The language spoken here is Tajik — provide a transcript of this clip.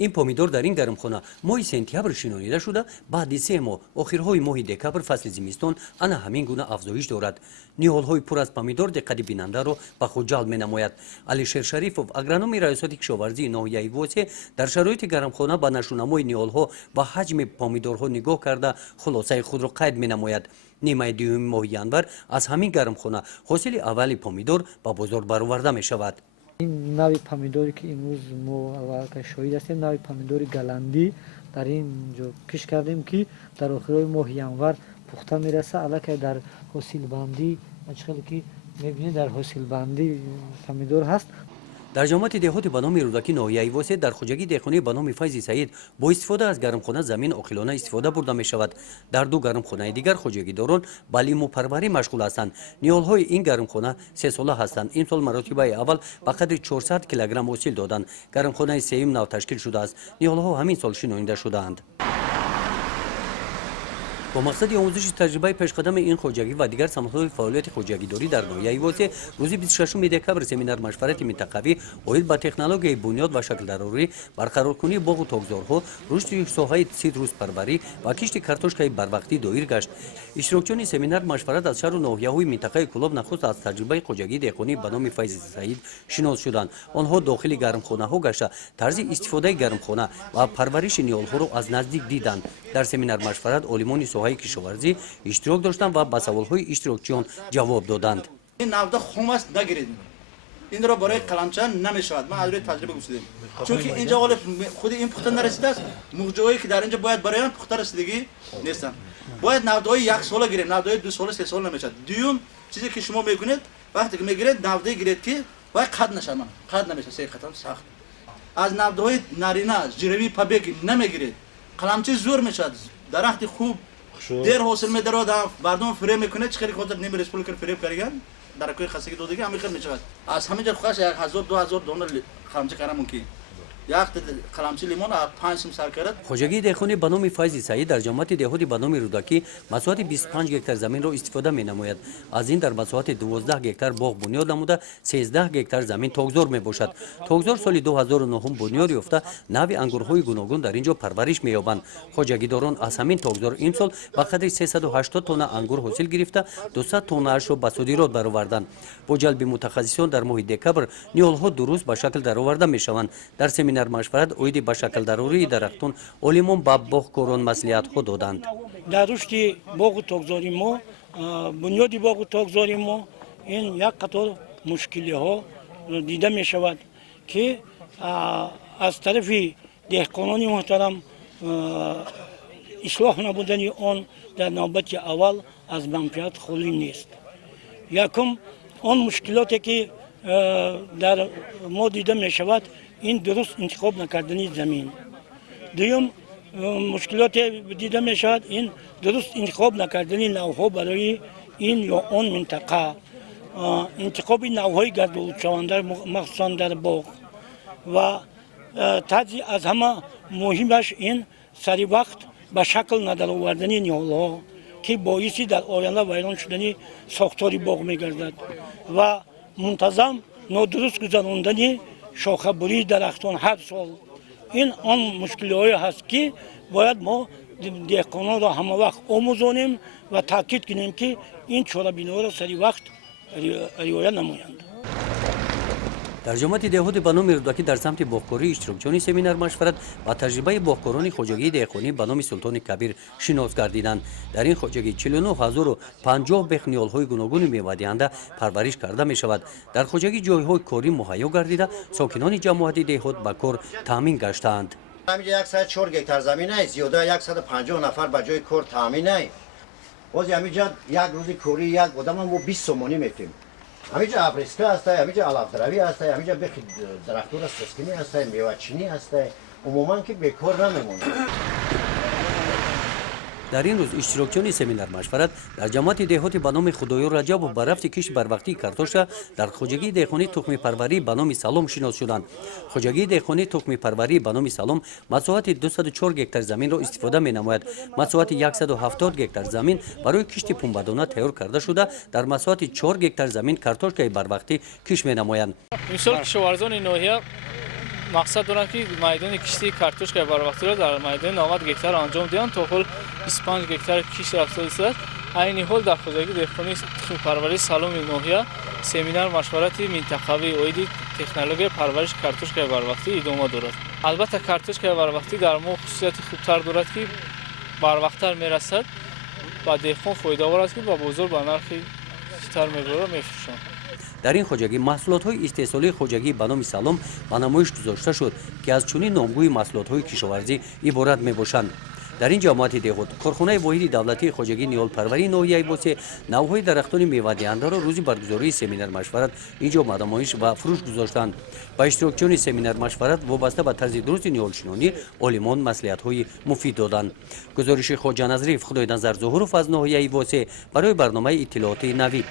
این پومیدور در این گرمخانه ماه سپتامبر شناخته شده بعد 3 ماه آخرهای ماه دکامبر فصل زمستان آن همین گونه افزایش دارد نیالهای پر از پومیدور دقت بیننده را به خود جلب می‌نماید علیشیر شریفов агроном ریاست کشاورزی ناحیه واسه در شرایط گرمخانه با نشونمای نیالها و حجم پومیدورها نگاه کرده خلاصه خود را قید می‌نماید نیمه دوم ماه январ از همین گرمخانه حاصل اولی پومیدور به بازار برآورده می‌شود این نوع پومیدوری که امروز ما شاهد هستیم نوع پومیدور گلندی در اینجا کش کردیم که در آخرای ماه январ پخته میرسه البته در حاصل بندی اشکالی که میبینید در حاصل بندی پومیدور هست در جامعه دهات به نام رودکی ناحیه واسه در خوجگی دهخانه به نام فیض سعید با استفاده از گرمخانه زمین عاقلانه استفاده برده می شود در دو گرمخانه دیگر خوجگی داران به لیمو پروری مشغول هستند نیالهای این گرمخانه 3 ساله هستند این سال مراتب اول به قدر 400 کیلوگرم حاصل دادند گرمخانه سوم نو تشکیل شده است نیالها همین سال شناخته شدهاند با مقصد آموزش تجربه پیشقدم این خوجگی و دیگر سمت‌های فعالیت خوجگیداری در ناحیه واسه روز 26 دکامبر سمینار مشورت منطقوی اوید با تکنولوژی بنیاد و شکل‌دراری برقرارکنی باغ و تاکزارها رشد ساحه سیتروس پروری و کشت کارتوشکای بروقتی دایر گشت اشتراکچیان سمینار مشورت از شهر و ناحیه‌های منطقه کلاب نخست از تجربه خوجگی دهخانی به نام فیض سعید شناخته شدند آنها داخل گرمخانه‌ها گشته طرز استفاده گرمخانه و پرورش نیالها را از نزدیک دیدند در سمینار مشورت عالمان ساحه کشاورزی اشتراک داشتند و به سوال‌های اشتراکچیان جواب دادند این نوده خم است نگیرید این را برای قلمچه نمیشود ما از روی تجربه گفتیم چون که اینجا حال خود این پخته نرسیده است موجودی که در اینجا باید برای آن پخته رسیدگی نیستند باید نودهای 1 ساله گیریم نودهای 2 ساله 3 ساله نمیشود دوم چیزی که شما میکنید وقتی که میگیرید نوده گیرید که باید قد نشه من قد نمیشه سیختم سخت از نودهای نارینه جیروی پبک نمیگیرید قلمچه زور میشد درخت خوب دیر حاصل میده را مردم فریب میکنه چه خیلی خاطر نمی ریسپولیکر فریب کردن در کوی خستگی دودگی همین خیلی میشود از همینجا خوش 1000 2000 دلار قلمچه کردن ممکن یک قلمچه لیمون 5 سم سر کرد خوجگی دهخانه به نام فیض سعید در جامعه دهاتی به نام رودکی مساحت 25 هکتار زمین را استفاده می نماید از این در مساحت 12 هکتار باغ بنیاد نموده 13 هکتار زمین تاکزار می باشد تاکزار سال 2009 بنیاد یافته نوع انگورهای گوناگون در اینجا پرورش می یابند خوجگی داران از همین تاکزار امسال به قدر 380 تن انگور حاصل گرفته 200 تن اش را به صادرات برآوردند با جلب متخصصان در ماه دکامبر نیالها درست به شکل درآورده می شوند در سمینار مشورت اویدی به شکل ضروری درختون علیمون با باغکاران مصلحت خود دادند در رشد باغ و تاکزاری ما بنیاد باغ و تاکزاری ما این یک قطار مشکلی ها دیده می شود که از طرف دهقانان محترم اصلاح نبودن آن در نوبت اول از منفعت خالی نیست یکم آن مشکلاتی که در ما دیده می شود این درست انتخاب نکردنی زمین دوم مشکلات دیده می شود این درست انتخاب نکردنی نوها برای این یا آن منطقه انتخاب نوهای گردآلود شونده مخصوصا در باغ و تازه از همه مهمش این سری وقت به شکل ندرآوردنی نیالها که باعثی در آینده ویران شدنی ساختاری باغ می گردد و منتظم نادرست گذراندنی شاخه بری درختان هر سال این آن مشکلی هست که باید ما دهقانان را همه وقت آموزانیم و تاکید کنیم که این چاره‌بینی‌ها را سری وقت رعایت نمایند در جامعه دهات به نام رودکی در سمت باغکاری اشتراکچیان سمینار مشورت با تجربه باغکاران خوجگی دهخانی به نام سلطان کبیر شناخته گردیدند در این خوجگی 49050 بخ نیالهای گوناگون میوه‌دهنده پرورش کرده می شود در خوجگی جایهای کاری مهیا گردیده ساکنان جماعت دهات به کار تامین گشتند همینجا 104 هکتار زمین است زیاده 150 نفر به جای کار تامین است باز همینجا یک روز کاری یک آدم ما 20 سومانی میتیم همینجا ابریسکا هست همینجا علفدروی هست همینجا بخ درختور سسکنی هست میوه‌چینی هست عموما که بیکار نمیمونه در این روز اشتراکچیان سمینار مشورت در جماعت دهات به نام خدایار رجب و برفت کش بروقتی کارتوشا در خوجگی دهخانه تخم پروری به نام سلام شناخته شدند خوجگی دهخانه تخم پروری به نام سلام مساحت 204 هکتار زمین را استفاده می نماید مساحت 170 هکتار زمین برای کشت پنبه‌دانه تیار کرده شده در مساحت 4 هکتار زمین کارتوشکای بروقتی کش می نمایند امسال کشاورزان ناحیه мақсад доранд ки майдони киштии картошка барвақтиро дар майдони 90 гектар анҷом диҳанд. То ҳол 25 гектар кишт рафта истод. айни ҳол дар хоҷагӣ деҳқонии тухмипарвариши саломи ноҳия семинар машварати минтақавии оиди технологияи парвариши картошкаи барвақтӣ идома дорад. албатта картошкаи барвақтӣ дар мо хусусияти хубтар дорад ки барвақттар мерасад ба деҳқон фоидавор аст ки ба бозор ба нархи читар мебарад мефурӯшанд. дар ин хоҷагӣ маҳсулотҳои истеҳсолии хоҷагӣ ба номи Салом ба намоиш гузошта шуд ки аз чунин номгӯи маҳсулотҳои кишоварзӣ иборат мебошанд. дар ин ҷамоати деҳот корхонаи воҳиди давлатии хоҷагии ниҳолпарварии ноҳияи Восе навъҳои дарахтони мевадиҳандаро рӯзи баргузории семинар машварат инҷо ба намоиш ва фурӯш гузоштанд. ба иштирокчиёни семинар машварат вобаста ба тарзи дурусти ниҳолшинонӣ олимон маслиҳатҳои муфид доданд. гузориши хоҷа Назриф, Худойназар Зуҳуров аз ноҳияи Восе барои барномаи иттилооти Навид.